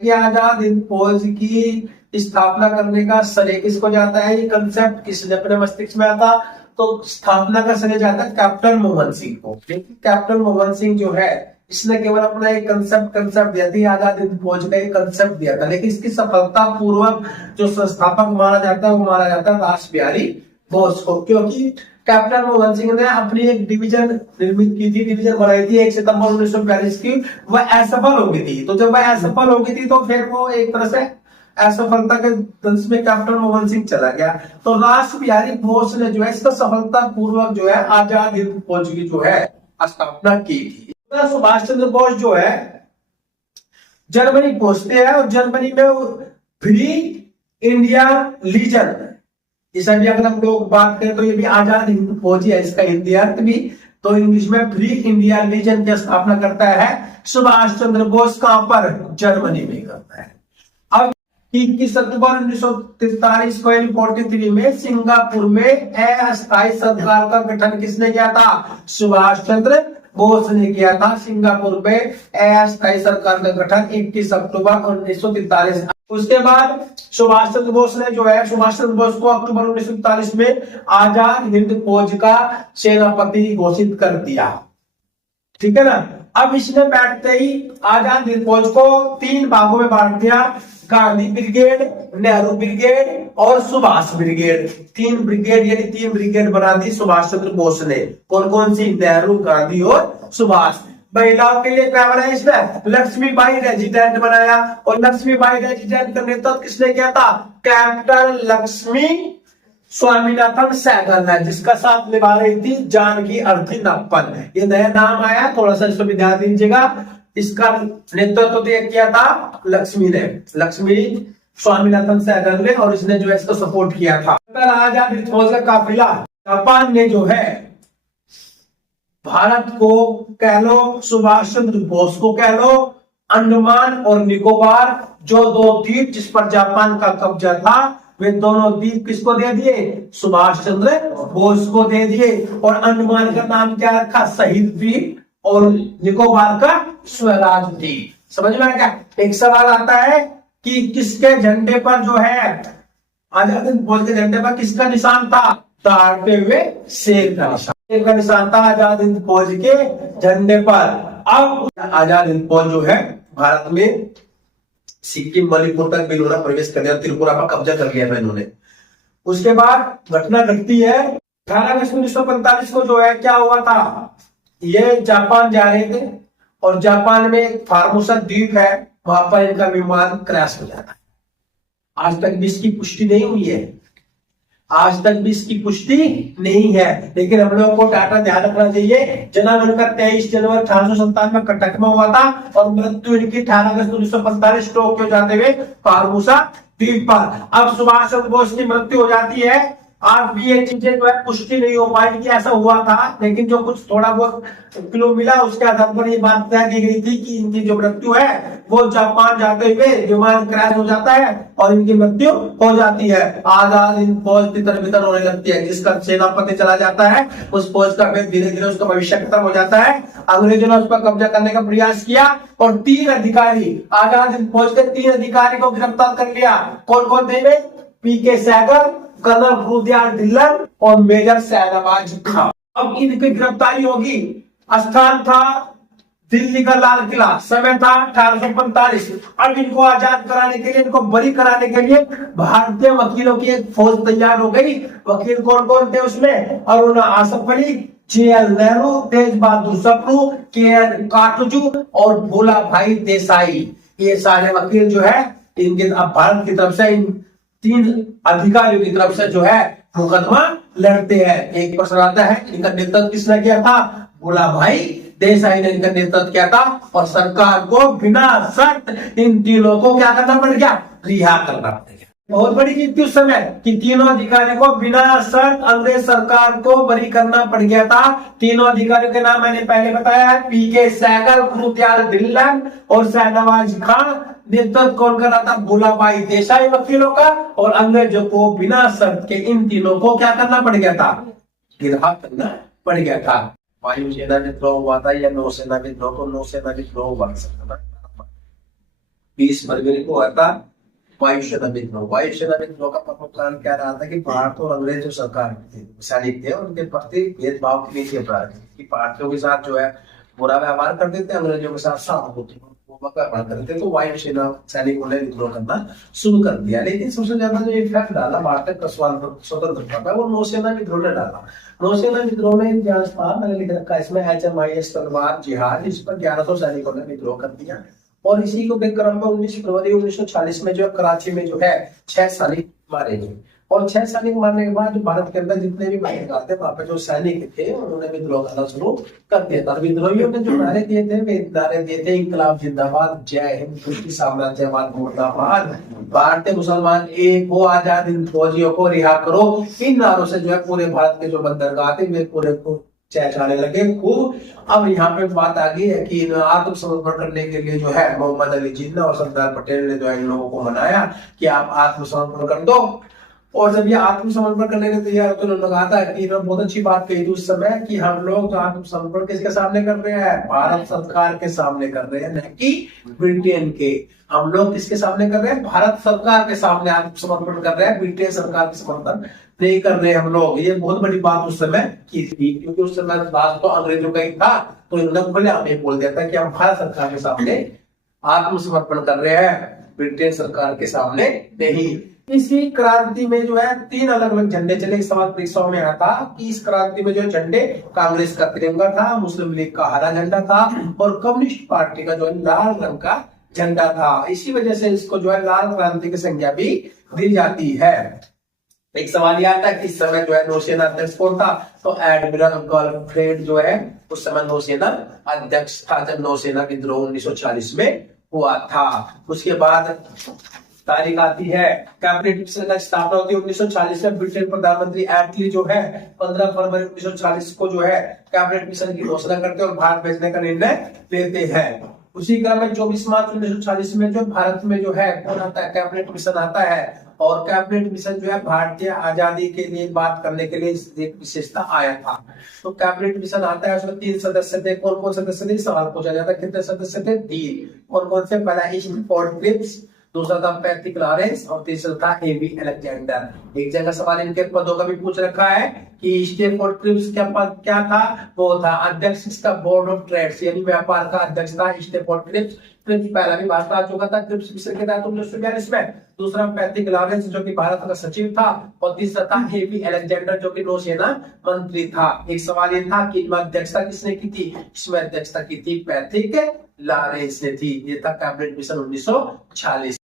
कि आजाद हिंद फौज की स्थापना करने का श्रेय किसको जाता है, ये कंसेप्ट किसने अपने मस्तिष्क में आता, तो स्थापना का श्रेय जाता है कैप्टन मोहन सिंह को। कैप्टन मोहन सिंह जो है इसने केवल अपना एक कंसेप्ट दिया था, आजाद हिंद फौज का एक कंसेप्ट दिया था, लेकिन इसकी सफलता पूर्वक जो संस्थापक माना जाता है वो माना जाता है रास बिहारी बोस को, क्योंकि कैप्टन मोहन सिंह ने अपनी एक डिवीजन निर्मित की थी, डिवीजन बनाई थी 1 सितंबर 1942 की, वह असफल हो गई थी। तो जब वह असफल हो गई थी तो फिर वो एक तरह से असफलता के दंश में कैप्टन मोहन सिंह चला गया। तो रास बिहारी बोस ने जो है इसका सफलता पूर्वक जो है आजाद हिंद फौज की जो है स्थापना की थी। सुभाष चंद्र बोस जो है जर्मनी पहुंचते हैं और जर्मनी में फ्री इंडिया लीजन, इस अभी अगर हम लोग बात करें तो ये भी आजाद हिंद फौज है, इसका हिंदी अर्थ भी तो इंग्लिश में फ्री इंडिया लीजन की स्थापना करता है सुभाष चंद्र बोस। कहां पर, जर्मनी में करता है। अब 21 अक्टूबर 1943 को 43 में सिंगापुर में अस्थायी सरकार का गठन किसने किया था, सुभाष चंद्र बोस ने किया था। सिंगापुर में अस्थायी सरकार का गठन 21 अक्टूबर 1943। उसके बाद सुभाष चंद्र बोस ने जो है सुभाष चंद्र बोस को अक्टूबर 1943 में आजाद हिंद फौज का सेनापति घोषित कर दिया, ठीक है ना। अब इसने बैठते ही आजाद हिंद फौज को 3 भागों में बांट दिया, गांधी ब्रिगेड, नेहरू ब्रिगेड और सुभाष ब्रिगेड। 3 ब्रिगेड यानी 3 ब्रिगेड बना दी सुभाष चंद्र बोस ने। कौन कौन सी, नेहरू, गांधी और सुभाष। महिलाओं के लिए क्या बनाया इसमें, लक्ष्मीबाई रेजिडेंट बनाया, और लक्ष्मीबाई रेजिडेंट का नेतृत्व किसने किया था, कैप्टन लक्ष्मी स्वामीनाथन सहगल है, जिसका साथ निभा रही थी जानकी अर्थीनप्पन। ये नया नाम आया, थोड़ा सा इसको भी ध्यान दीजिएगा। इसका नेतृत्व किया था लक्ष्मी स्वामीनाथन सहगल ने, और इसने जो है इसको सपोर्ट किया था। आजाद हिंद फौज का काफिला जापान ने जो है भारत को कह लो, सुभाष चंद्र बोस को कह लो, अंडमान और निकोबार जो 2 द्वीप जिस पर जापान का कब्जा था, वे दोनों द्वीप किसको दे दिए, सुभाष चंद्र बोस को दे दिए। और अंडमान का नाम क्या रखा, शहीद द्वीप, और निकोबार का स्वराज द्वीप। समझ में क्या। एक सवाल आता है कि किसके झंडे पर जो है आजाद हिंद फौज के झंडे पर किसका निशान था, दहाड़ते हुए शेर का निशान, शेर का निशान था आजाद हिंद फौज के झंडे पर। अब आजाद हिंद फौज जो है भारत में सिक्किम, मणिपुर तक भी इन्होंने प्रवेश कर लिया, त्रिपुरा पर कब्जा कर लिया था इन्होंने। उसके बाद घटना घटती है 18 अगस्त 1945 को जो है क्या हुआ था, ये जापान जा रहे थे और जापान में एक फार्मोसा द्वीप है, वहां पर इनका विमान क्रैश हो जाता है। आज तक भी इसकी पुष्टि नहीं हुई है, आज तक भी इसकी पुष्टि नहीं है, लेकिन हम लोगों को डाटा ध्यान रखना चाहिए। जन्म इनका 23 जनवरी 1897 में कटक में हुआ था और मृत्यु इनकी 18 अगस्त 1945 टोक्यो जाते हुए फार्मोसा द्वीप पर। अब सुभाष चंद्र बोस की मृत्यु हो जाती है, आज भी ये चीजें जो है पुष्टि नहीं हो पाई कि ऐसा हुआ था, लेकिन जो कुछ थोड़ा बहुत क्लू मिला उसके आधार पर ये बात तय की गई थी कि इनकी जो मृत्यु है वो जापान जाते हुए विमान क्रैश हो जाता है और इनकी मृत्यु हो जाती है। आजाद हिंद फौज तितर बितर होने लगती है, जिसका सेनापति चला जाता है उस फौज का फिर धीरे धीरे उसका भविष्य खत्म हो जाता है। अंग्रेजों ने उस पर कब्जा करने का प्रयास किया और 3 अधिकारी, आजाद हिंद फौज के 3 अधिकारी को गिरफ्तार कर लिया। कौन कौन थे, पीके सहगल, कर्नल गुरुदयाल ढिल्लन और मेजर शाहनवाज खां। अब इनकी गिरफ्तारी होगी, स्थान था दिल्ली का लाल किला, समय था 1845। अब इनको आजाद कराने के लिए, इनको बरी कराने के लिए भारतीय वकीलों की एक फौज तैयार हो गई। वकील कौन कौन थे उसमें, अरुणा आसफ अली, JL नेहरू, तेज बहादुर सप्रू, KN काटजू और भोला भाई देसाई। ये सारे वकील जो है इनके अब भारत की तरफ से इन 3 अधिकारियों की तरफ से जो है मुकदमा लड़ते हैं। एक प्रश्न आता है इनका नेतृत्व किसने किया था, भोला भाई देसाई ने इनका नेतृत्व किया था। और सरकार को बिना शर्त इन तीनों को क्या करना पड़ गया, रिहा करना पड़ गया। बहुत बड़ी चीज थी उस समय कि तीनों अधिकारियों को बिना शर्त अंग्रेज सरकार को बरी करना पड़ गया था। तीनों अधिकारियों के नाम मैंने पहले बताया है, पीके सहगल, गुरुदयाल ढिल्लन और शाहनवाज खां। नेतृत्व कौन कर रहा था, भोला भाई देसाई वकीलों का। और अंग्रेजों को बिना शर्त के इन तीनों को क्या करना पड़ गया था, रिहा करना पड़ गया था। वायुसेना विद्रोह हुआ था या नौसेना विद्रोह, को नौसेना विद्रोह हुआ सकता था। 20 फरवरी को हुआ था वायुसेना विद्रोह। वायुसेना विद्रोह का प्रमुख कारण क्या रहा था कि भारत और अंग्रेज जो सरकार थे, सैनिक थे, उनके प्रति भेदभाव की नीति अपना रही थी कि भारतीयों के साथ जो है बुरा व्यवहार करते थे, अंग्रेजों के साथ सहानुभूतिपूर्वक व्यवहार करते थे। तो वायुसेना सैनिकों ने विद्रोह करना शुरू कर दिया। लेकिन सबसे ज्यादा जो इफेक्ट डाला भारत का स्वतंत्रता का, वो नौसेना विद्रोह ने डाला। नौसेना विद्रोह में एक जहाज था, मैंने लिख रखा है इसमें, HMIS तलवार जहाज, इस पर 1100 सैनिकों ने विद्रोह कर दिया। और इसी को के क्रम में 19 फरवरी 1940 में जो कराची में जो है 6 सैनिक मारे गए। और 6 सैनिक मारने के बाद भारत के अंदर जितने भी बंदरगाह थे, वहां पे जो सैनिक थे उन्होंने विद्रोह करना शुरू कर दिया था। विद्रोहियों ने जो नारे दिए थे, वे नारे दिए थे इंकलाब जिंदाबाद, जय हिंद, तुर्की साम्राज्यवाद मुर्दाबाद, भारतीय मुसलमान एक हो, आजाद हिंद फौजियों को रिहा करो। इन नारों से जो है पूरे भारत के जो बंदरगाह थे वे पूरे को चहचहाने लगे खूब। अब यहाँ पे बात आ गई है कि आत्मसमर्पण करने के लिए जो है मोहम्मद अली जिन्ना और सरदार पटेल ने जो है इन लोगों को मनाया कि आप आत्मसमर्पण कर दो। और जब ये आत्मसमर्पण करने के तैयार तो उन्होंने कहा था कि इन्होंने बहुत अच्छी बात कही थी उस समय कि हम लोग तो आत्मसमर्पण किसके सामने कर रहे हैं, भारत सरकार के सामने कर रहे हैं, न कि ब्रिटेन के। हम लोग किसके सामने कर रहे हैं, भारत सरकार के सामने आत्मसमर्पण कर रहे हैं, ब्रिटेन सरकार के समर्थन नहीं कर रहे हम लोग। ये बहुत बड़ी बात उस समय की थी, क्योंकि उस समय राज तो अंग्रेजों का ही था। तो इन्होंने खुले हमें बोल दिया था कि हम भारत सरकार के सामने आत्मसमर्पण कर रहे हैं, ब्रिटेन सरकार के सामने नहीं। इसी क्रांति में जो है 3 अलग अलग झंडे चले। इस सवाल परीक्षाओं में आया था कि इस क्रांति में जो झंडे, कांग्रेस का तिरंगा था, मुस्लिम लीग का हरा झंडा था और कम्युनिस्ट पार्टी का जो है लाल रंग का झंडा था। इसी वजह से इसको जो है लाल क्रांति की संज्ञा भी दी जाती है। एक सवाल यह आता है कि इस समय जो है नौसेना अध्यक्ष कौन था, तो एडमिरल गॉलफ्रेड जो है उस समय नौसेना अध्यक्ष था जब नौसेना विद्रोह 1940 में हुआ था। उसके बाद तारीख आती है, कैबिनेट मिशन की स्थापना होती है 1940 में। ब्रिटेन प्रधानमंत्री एटली जो है 15 फरवरी 1940 को जो है कैबिनेट मिशन की घोषणा करते हैं और भारत भेजने का निर्णय लेते हैं। उसी क्रम में 24 मार्च 1940 में जो भारत में जो है कौन आता है, कैबिनेट मिशन आता है। और कैबिनेट मिशन जो है भारतीय आजादी के लिए बात करने के लिए एक विशेषता आया था। तो कैबिनेट मिशन आता है, उसमें 3 सदस्य थे। कौन कौन सदस्य थे, सवाल पूछा जाता है, कितने सदस्य थे, 3। कौन कौन से, पहला ईस्ट फोर्ट क्लिप्स, दूसरा था पैट्रिक लॉरेंस और तीसरा था एवी अलेक्जेंडर। एक जगह सवाल इनके पदों का भी पूछ रखा है कि स्टेफोर्ड क्रिप्स क्या पद क्या था, वो था अध्यक्ष इसका बोर्ड ऑफ ट्रेड्स, यानी व्यापार का अध्यक्ष था स्टेफोर्ड क्रिप्स। क्रिप्स पहला भी भारत आ चुका था क्रिप्स मिशन के तहत 1942 में। दूसरा पैट्रिक लॉरेंस जो कि भारत का सचिव था और तीसरा था एवी अलेक्जेंडर जो कि नौसेना मंत्री था। एक सवाल ये था कि अध्यक्षता किसने की थी, इसमें अध्यक्षता की थी पैट्रिक लॉरेंस ने थी। ये था कैबिनेट मिशन 1940।